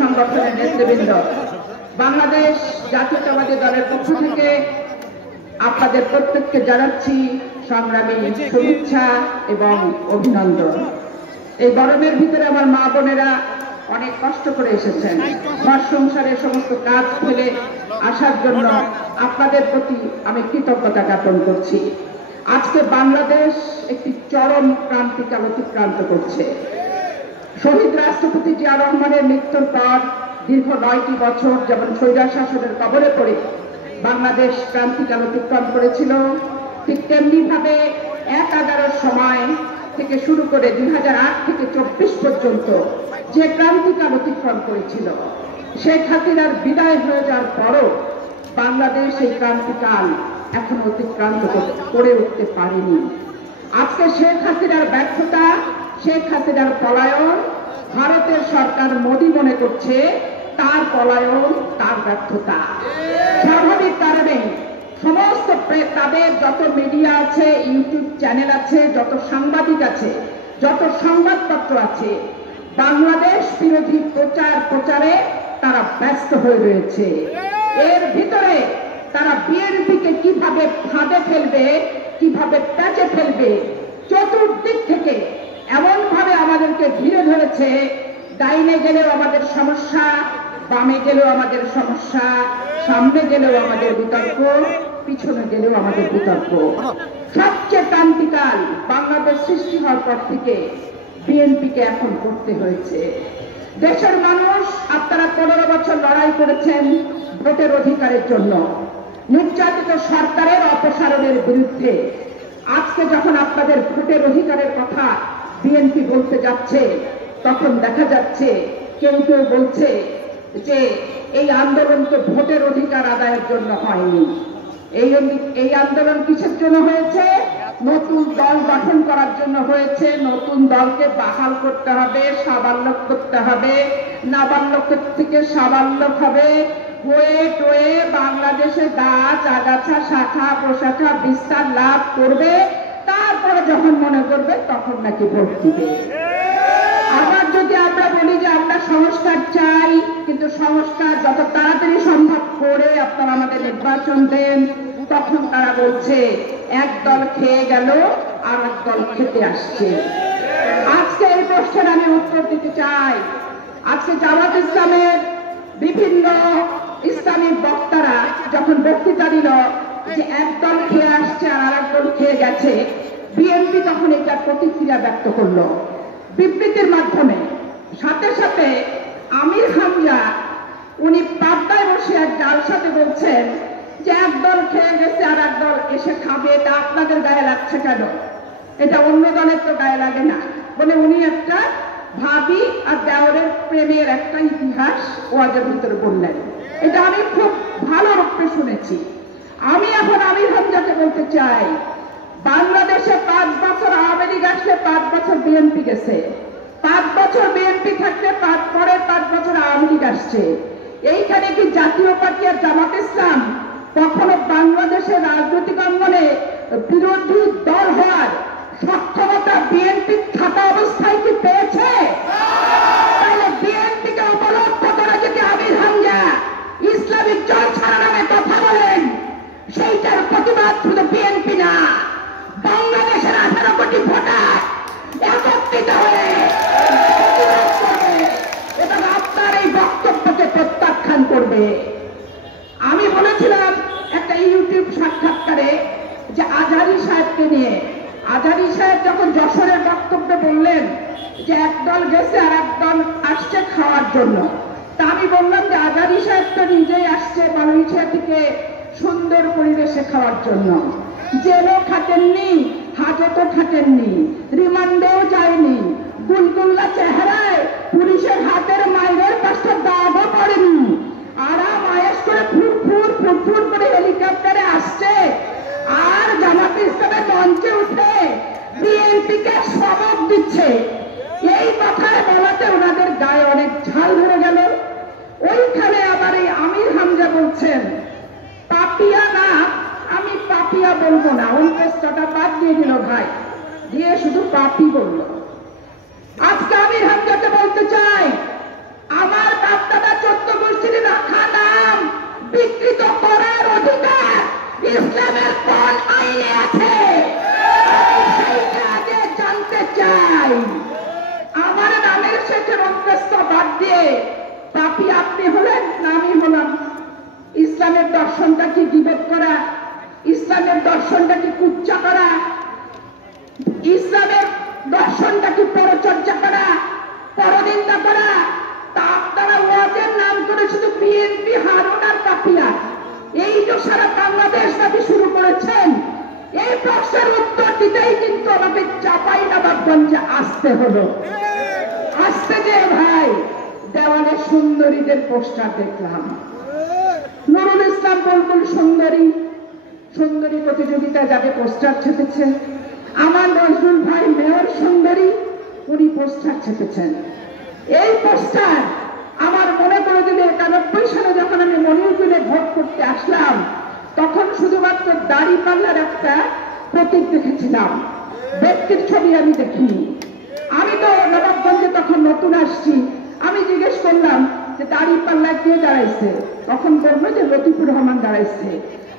সংগঠনের নেতৃবৃন্দ, বাংলাদেশ জাতীয়তাবাদী দলের পক্ষ থেকে আপনাদের প্রত্যেককে জানাচ্ছি সংগ্রামী শুভেচ্ছা এবং অভিনন্দন। এই গরমের ভিতরে আমার মা বোনেরা অনেক কষ্ট করে এসেছেন, ঘর সংসারের সমস্ত কাজ ফেলে আসার জন্য আপনাদের প্রতি আমি কৃতজ্ঞতা জ্ঞাপন করছি। আজকে বাংলাদেশ একটি চরম ক্রান্তিকাল অতিক্রান্ত করছে। শহীদ রাষ্ট্রপতি জিয়া রহমানের মৃত্যুর পর দীর্ঘ 9টি বছর যেমন স্বৈরাচার শাসনের কবলে পড়ে বাংলাদেশ ক্রান্তিকাল অতিক্রম করেছিল, ঠিক তেমনি ভাবে 1/11 সময় থেকে শুরু করে 2008 থেকে 24 পর্যন্ত যে ক্রান্তিকাল অতিক্রম করেছিল, শেখ হাসিনার বিদায় হয়ে যাওয়ার পরও বাংলাদেশ এই ক্রান্তিকাল এখনো অতিক্রান্ত করে উঠতে পারেনি। আজকে শেখ হাসিনার ব্যর্থতা, শেখ হাসিনার পলায়ন, ভারতের সরকার মোদি মনে করছে তার পলায়ন, তার ব্যর্থতা। স্বাভাবিক কারণে সমস্ত তাদের যত মিডিয়া আছে, ইউটিউব চ্যানেল আছে, যত সাংবাদিক আছে, যত সংবাদপত্র আছে, বাংলাদেশ বিরোধী প্রচারে তারা ব্যস্ত হয়ে রয়েছে। এর ভিতরে তারা বিএনপিকে কিভাবে ফাঁদে ফেলবে, কিভাবে প্যাচে ফেলবে, চতুর্দিক থেকে এমন ভাবে আমাদেরকে ঘিরে ধরেছে। ডাইনে গেলেও আমাদের সমস্যা, বামে গেলেও আমাদের সমস্যা, সামনে গেলেও আমাদের বিতর্ক, পিছনে গেলেও আমাদের বিতর্ক। সবচেয়ে ক্রান্তিকাল বাংলাদেশ সৃষ্টি হওয়ার পর থেকে বিএনপিকে এখন করতে হয়েছে। দেশের মানুষ, আপনারা 15 বছর লড়াই করেছেন ভোটের অধিকারের জন্য, নির্যাতিত সরকারের অপসারণের বিরুদ্ধে। আজকে যখন আপনাদের ভোটের অধিকারের কথা বিএনপি বলতে যাচ্ছে, তখন দেখা যাচ্ছে কেউ কেউ বলছে যে এই আন্দোলন তো ভোটের অধিকার আদায়ের জন্য হয়নি। এই আন্দোলন কিসের জন্য হয়েছে? নতুন দল গঠন করার জন্য হয়েছে। নতুন দলকে বাহাল করতে হবে, সাবাল্যক করতে হবে, নাবাল্যক থেকে সাবাল্যক হবে, হয়ে টয়ে বাংলাদেশে গাছ আগাছা শাখা প্রশাখা বিস্তার লাভ করবে। তারপরে যখন মনে করবে তখন নাকি ভোট দিবে। আবার যদি আমরা বলি যে আমরা সংস্কার চাই, কিন্তু সংস্কার যত তাড়াতাড়ি সম্ভব করে আপনারা আমাদের নির্বাচন দেন, তখন তারা বলছে এক দল খেয়ে গেল আর এক দল খেতে আসছে। আজকে এই প্রশ্নের আমি উত্তর দিতে চাই। আজকে জামাত ইসলামের বিভিন্ন ইসলামিক বক্তারা যখন বক্তৃতা দিল যে একদল খেয়ে আসছে আর আরেক দল খেয়ে গেছে, বিএনপি তখন এটার প্রতিক্রিয়া ব্যক্ত করলো বিবৃতির মাধ্যমে। সাথে সাথে আমির হামজা উনি পাবনায় বসে এক জালসাতে বলছেন যে একদল খেয়ে গেছে আর একদল এসে খাবে, এটা আপনাদের গায়ে লাগছে কেন? এটা অন্য দলের তো গায়ে লাগে না বলে উনি একটা ভাবি আর দেওরের প্রেমের একটা ইতিহাস ওয়াজের ভিতরে বললেন। এটা আমি খুব ভালো রূপে শুনেছি। আমি এখন আমির হামজাকে বলতে চাই, বাংলাদেশে 5 বছর আওয়ামী লীগ আসলে 5 বছর বিএনপি গেছে, 5 বছর বিএনপি থাকলে পরের 5 বছর আওয়ামী লীগ আসছে। এইখানে কি জাতীয় পার্টি আর জামাত ইসলাম কখনো বাংলাদেশের রাজনৈতিক অঙ্গনে বিরোধী দল হওয়ার সক্ষমতা বিএনপি থাকা অবস্থায় কি পেয়েছে? তাহলে বিএনপিকে উপলক্ষ করে যদি আমির হামজা ইসলামিক জল ছাড়া নামে কথা বলেন, সেইটার প্রতিবাদ শুধু বিএনপি না, বাংলাদেশের 18 কোটি ভোটার একত্রিত হয়ে এবং আপনার এই বক্তব্যকে প্রত্যাখ্যান করবে। আমি বলেছিলাম একটা ইউটিউব সাক্ষাৎকারে যে আজহারী সাহেবকে নিয়ে, আজহারী সাহেব যখন যশোরের বক্তব্যে বললেন যে একদল গেছে আর একদল আসছে খাওয়ার জন্য, তা আমি বললাম যে আজহারী সাহেব তো নিজেই আসছে মালয়েশিয়া থেকে সুন্দর পরিবেশে খাওয়ার জন্য। জেলও খাটেননি, হাজতও খাটেননি, রিমান্ডেও যায়নি, গুলগুল্লা চেহারায় পুলিশের হাতের মাইরের 5টা দাগও পড়েনি, আরাম আয়েশ করে ফুরফুর করে হেলিকপ্টারে আসছে। আর জামাত ইসলামের মঞ্চে উঠে বিএনপিকে সবক দিচ্ছে। এই কথায় বলাতে ওনাদের গায়ে অনেক ঝাল ধরে গেল। ওইখানে আবার এই আমির হামজা বলছেন পাপিয়া না, আমি পাপিয়া বলবো না, অন্যটা বাদ দিয়ে দিল ভাই, দিয়ে শুধু পাপি বলল। আজকে আমির হামজাকে বলতে চাই, আমার বাপটা ইসলামের কোন আইনে আছে আমি সেইটা আগে জানতে চাই। আমার নামের শেষে অন্তস্থ বাদ দিয়ে পাপী আপনি হলেন না আমি হলাম? ইসলামের দর্শনটা কি গীবত করা? ইসলামের দর্শনটা কি কুচ্চা করা? ইসলামের দর্শনটা কি পরচর্চা করা, পরনিন্দা করা? তা আপনারা ওয়াজের নাম করে শুধু বিএনপি, হারুন আর কাফিলা এই যে সারা বাংলাদেশ ব্যাপী শুরু করেছেন, এই প্রশ্নের উত্তর দিতেই কিন্তু আমাকে চাঁপাইনবাবগঞ্জে আসতে হলো। আসতে যে ভাই দেওয়ালে সুন্দরীদের পোস্টার দেখলাম। নুরুল ইসলাম বুলবুল সুন্দরী, সুন্দরী প্রতিযোগিতায় যাবে পোস্টার ছেপেছে। আমার নজরুল ভাই মেয়র সুন্দরী, উনি পোস্টার ছেপেছেন। এই পোস্টার আমার মনে করে দিলে 91 সালে যখন আমি মনিরপুরে ভোট করতে আসলাম তখন শুধুমাত্র দাড়িপাল্লার একটা প্রতীক দেখেছিলাম, ব্যক্তির ছবি আমি দেখিনি। আমি তো নবাবগঞ্জে তখন নতুন আসছি, আমি জিজ্ঞেস করলাম যে দাড়িপাল্লায় কে দাঁড়াইছে? তখন বললো যে লতিফুর রহমান দাঁড়াইছে।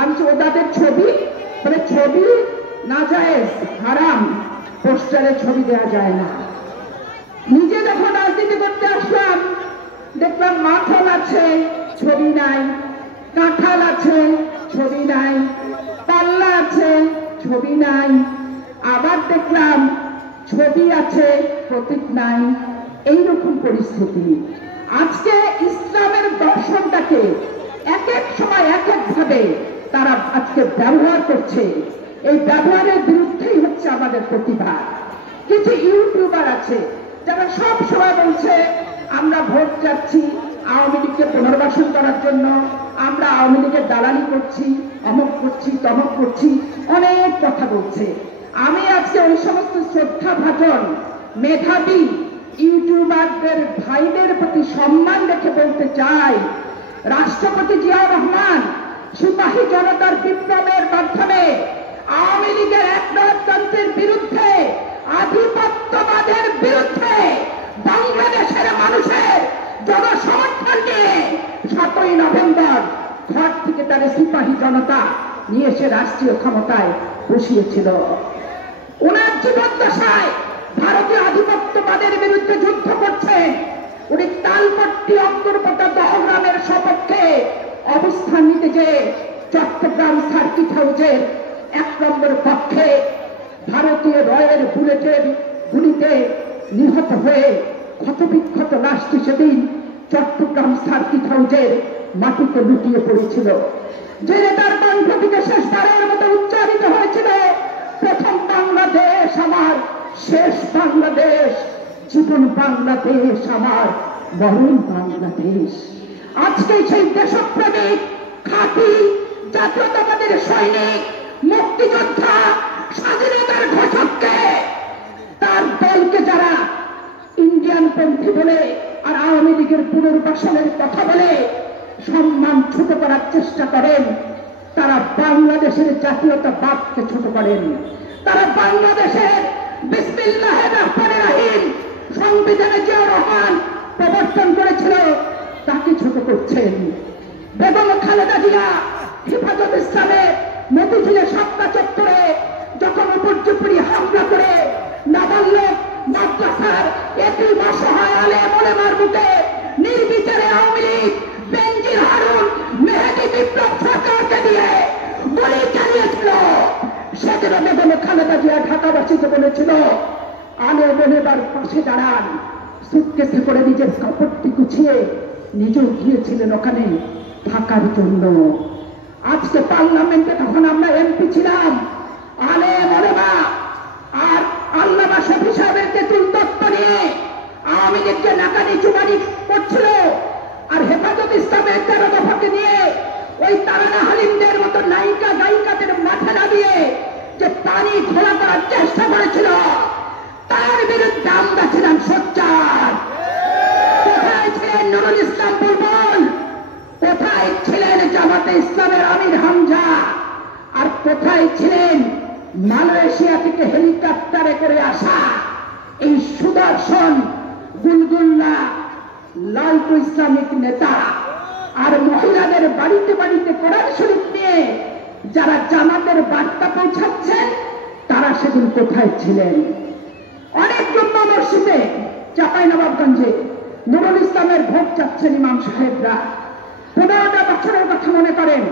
আমি ওদের ছবি, মানে ছবি নাজায়েজ, হারাম, পোস্টারে ছবি দেওয়া যায় না। নিজে যখন রাজনীতি করতে আসলাম দেখলাম মাথল আছে, ছবি নাই, কাঁঠাল আছে, ছবি নাই, পাল্লা আছে, ছবি নাই, আবার দেখলাম ছবি আছে, প্রতীক নাই। এইরকম পরিস্থিতি। আজকে ইসলামের দর্শনটাকে এক এক সময় এক এক ভাবে তারা আজকে ব্যবহার করছে। এই ব্যবহারের বিরুদ্ধেই হচ্ছে আমাদের প্রতিবাদ। কিছু ইউটিউবার আছে যারা সব সময় বলছে আমরা ভোট চাচ্ছি আওয়ামী লীগকে পুনর্বাসন করার জন্য, আমরা আওয়ামী লীগের দালালি করছি, অমুক করছি, তমক করছি, অনেক কথা বলছে। আমি আজকে ওই সমস্ত শ্রদ্ধাভাজন মেধাবী ইউটিউবারদের ভাইদের প্রতি সম্মান রেখে বলতে চাই, রাষ্ট্রপতি জিয়াউর রহমান সিপাহী জনতার বিপ্লবের মাধ্যমে আওয়ামী লীগের একনায়কতন্ত্রের বিরুদ্ধে, আধিপত্যবাদের বিরুদ্ধে বাংলাদেশের মানুষের জনসমর্থন নিয়ে 7ই নভেম্বর ঘর থেকে তার সিপাহী জনতা নিয়ে এসে রাষ্ট্রীয় ক্ষমতায় বসিয়েছিল। ওনার জীবদ্দশায় ভারতীয় আধিপত্যবাদের বিরুদ্ধে যুদ্ধ করছেন। উনি তালপট্টি অন্তর্গত দহগ্রামের সপক্ষে অবস্থান নিতে যে চট্টগ্রাম সার্কিট হাউসের 1 নম্বর কক্ষে ভারতীয় রয়ের বুলেটের গুলিতে নিহত হয়ে ক্ষতবিক্ষত লাশটি সেদিন চট্টগ্রাম সার্কিট হাউসের মাটিতে লুটিয়ে পড়েছিল। যে নেতার কণ্ঠ থেকে শেষবারের মতো উচ্চারিত হয়েছিল, প্রথম বাংলাদেশ আমার, শেষ বাংলাদেশ, জীবন বাংলাদেশ আমার, মরণ বাংলাদেশ। আজকে সেই দেশপ্রেমিক খাঁটি জাতীয়তাবাদের সৈনিক, মুক্তিযোদ্ধা, স্বাধীনতার ঘোষককে, তার দলকে যারা ইন্ডিয়ান পন্থী বলে আর আওয়ামী লীগের পুনর্বাসনের কথা বলে সম্মান ছোট করার চেষ্টা করেন, তারা বাংলাদেশের জাতীয়তাবাদকে ছোট করেন। তারা বাংলাদেশের বিসমিল্লাহির রহমানির রহিম সংবিধানে জিয়াউর রহমান প্রবর্তন করেছিল তাকে ছোট করছেন। বেগম খালেদা জিয়া হেফাজত ইসলামের মতিঝিলে সাতটা চত্বরে যখন উপর্যুপরি হামলা করে নাবালক মাদ্রাসার এতিম অসহায় আলেম ওলামার বুকে নির্বিচারে আওয়ামী লীগ, বেনজির হারুন, মেহেদী বিপ্লব সরকারকে দিয়ে গুলি চালিয়েছিল, সেদিন বেগম খালেদা জিয়া ঢাকাবাসীকে বলেছিল আলেম ওলামার পাশে দাঁড়ান। সুটকেসে করে নিজের কাপড়টি গুছিয়ে নিজেও গিয়েছিলেন ওখানে থাকার জন্য। আজকে পার্লামেন্টে তখন আমরা এমপি ছিলাম, আলেম ওলামা আর আল্লামা শফি সাহেবের তেতুল তত্ত্ব নিয়ে আওয়ামী লীগকে নাকানি চুবানি করছিল, আর হেফাজত ইসলামের 13 দফাকে নিয়ে ওই তারানা হালিমদের মতো নায়িকা গায়িকাদের মাঠে নামিয়ে যে পানি খোলা করার চেষ্টা করেছিল, তার বিরুদ্ধে আমরা ছিলাম সোচ্চার। কোথায় ছিলেন নুরুল ইসলাম বুলবুল? কোথায় ছিলেন জামাতে ইসলামের আমির হামজা? আর কোথায় ছিলেন মালয়েশিয়া থেকে হেলিকপ্টারে করে আসা এই সুদর্শন গুলগুল্লা লালটু ইসলামিক নেতা? আর মহিলাদের বাড়িতে বাড়িতে কোরআন শরীফ নিয়ে যারা জামাতের বার্তা পৌঁছাচ্ছেন তারা সেদিন কোথায় ছিলেন? অনেক জুম্মা মসজিদে চাঁপাইনবাবগঞ্জে নুরুল ইসলামের ভোট চাচ্ছেন ইমাম সাহেবরা। 15টা বছরের কথা মনে করেন।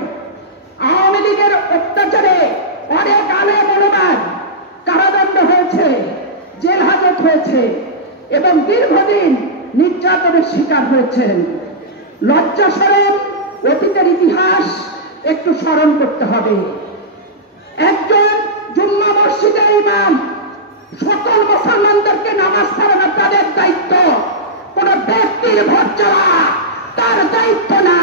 আওয়ামী লীগের অত্যাচারে অনেক আলেম ওলামার কারাদণ্ড হয়েছে, জেল হাজত হয়েছে এবং দীর্ঘদিন নির্যাতনের শিকার হয়েছেন। লজ্জাস্মরণ অতীতের ইতিহাস একটু স্মরণ করতে হবে। একজন জুম্মা মসজিদের ইমাম সকল মুসলমানদেরকে নামাজ পড়ানো তাদের দায়িত্ব, কোন ব্যক্তির ভোট চাওয়া তার দায়িত্ব না।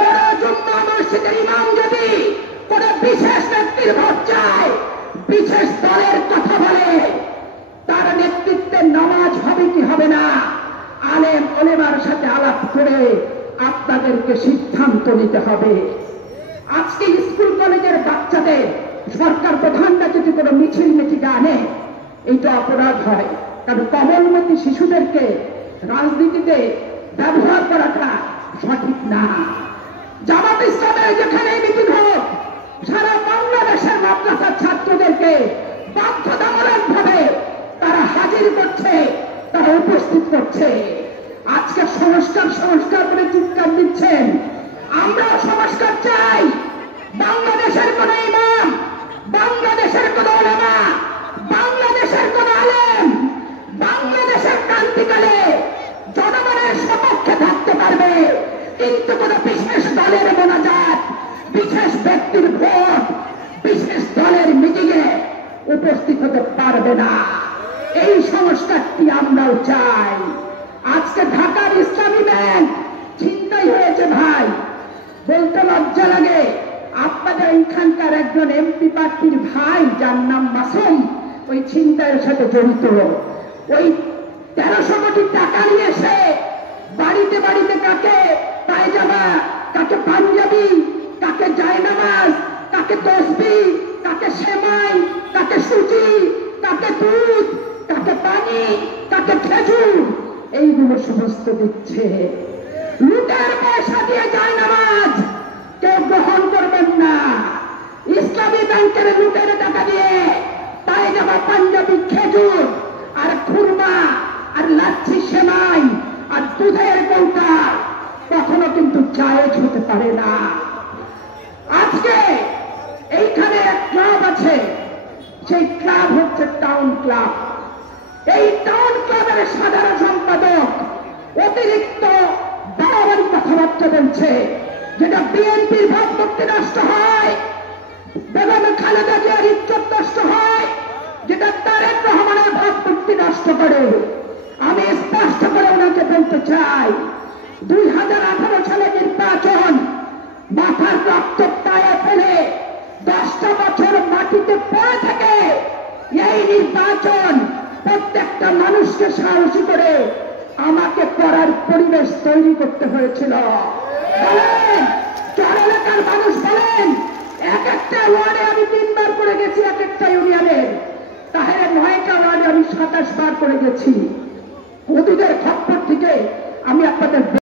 কোন জুম্মা মসজিদের ইমাম যদি কোন বিশেষ ব্যক্তির ভোট চায়, বিশেষ দলের কথা বলে, তার নেতৃত্বে নামাজ হবে কি হবে না আলেম ওলেমার সাথে আলাপ করে আপনাদেরকে সিদ্ধান্ত নিতে হবে। আজকে স্কুল কলেজের বাচ্চাদের সরকার প্রধানরা যদি কোনো মিছিল মিটিং আনে, এইটা অপরাধ হয়। কারণ কমলমতি শিশুদেরকে রাজনীতিতে ব্যবহার করাটা সঠিক না। জামাত ইসলামের যেখানে মিটিং হোক, সারা বাংলাদেশের মাদ্রাসার ছাত্রদেরকে বাধ্যতামূলক ভাবে তারা হাজির করছে, তারা উপস্থিত করছে। আজকে সংস্কার সংস্কার করে চিৎকার দিচ্ছেন, আমরা সংস্কার চাই। বাংলাদেশের কোন ইমাম, বাংলাদেশের কোন ওলামা, বাংলাদেশের কোন আলেম বাংলাদেশের ক্রান্তিকালে জনগণের সপক্ষে থাকতে পারবে, কিন্তু কোন বিশেষ দলের মোনাজাত, বিশেষ ব্যক্তির ভোট, বিশেষ দলের মিটিংয়ে উপস্থিত হতে পারবে না। এই সংস্কারটি আমরাও চাই। আজকে ঢাকার ইসলামী ব্যাংক ছিনতাই হয়েছে ভাই, বলতে লজ্জা লাগে। আপনাদের এইখানকার একজন এমপি প্রার্থীর ভাই, যার নাম মাসুম, ওই ছিনতাইয়ের সাথে জড়িত। ওই 1300 কোটি টাকা নিয়ে এসে বাড়িতে বাড়িতে কাকে পায়জামা, কাকে পাঞ্জাবি, কাকে জায়নামাজ, কাকে তসবি, কাকে সেমাই, কাকে সুজি, কাকে দুধ, কাকে পানি, কাকে খেজুর, এইগুলো সমস্ত দিচ্ছে। লুটের পয়সা দিয়ে জায়নামাজ কেউ গ্রহণ করবেন না। ইসলামী ব্যাংকের লুটের টাকা দিয়ে পায়জামা, পাঞ্জাবি, খেজুর আর খুরমা আর লাচ্ছি, সেমাই আর দুধের কৌটা কখনো কিন্তু জায়েজ হতে পারে না। আজকে এইখানে এক ক্লাব আছে, সেই ক্লাব হচ্ছে টাউন ক্লাব। এই টাউন ক্লাবের সাধারণ সম্পাদক অতিরিক্ত বাড়াবাড়ি কথাবার্তা বলছে, যেটা বিএনপির ভাবমূর্তি নষ্ট হয়, বেগম খালেদা জিয়ার ইজ্জত নষ্ট হয়, যেটা তারেক রহমানের ভাবমূর্তি নষ্ট করে। আমি স্পষ্ট করে ওনাকে বলতে চাই, 2018 সালে নির্বাচন মাথার রক্ত পায়ে ফেলে 10টা বছর মাটিতে পড়ে থেকে এই নির্বাচন প্রত্যেকটা মানুষকে সাহসী করে আমাকে করার পরিবেশ তৈরি করতে হয়েছিল। বলেন, চর এলাকার মানুষ বলেন, এক একটা ওয়ার্ডে আমি 3 বার করে গেছি, এক একটা ইউনিয়নের। তাহলে 9টা ওয়ার্ডে আমি 27 বার করে গেছি। ওদের খপ্পর থেকে আমি আপনাদের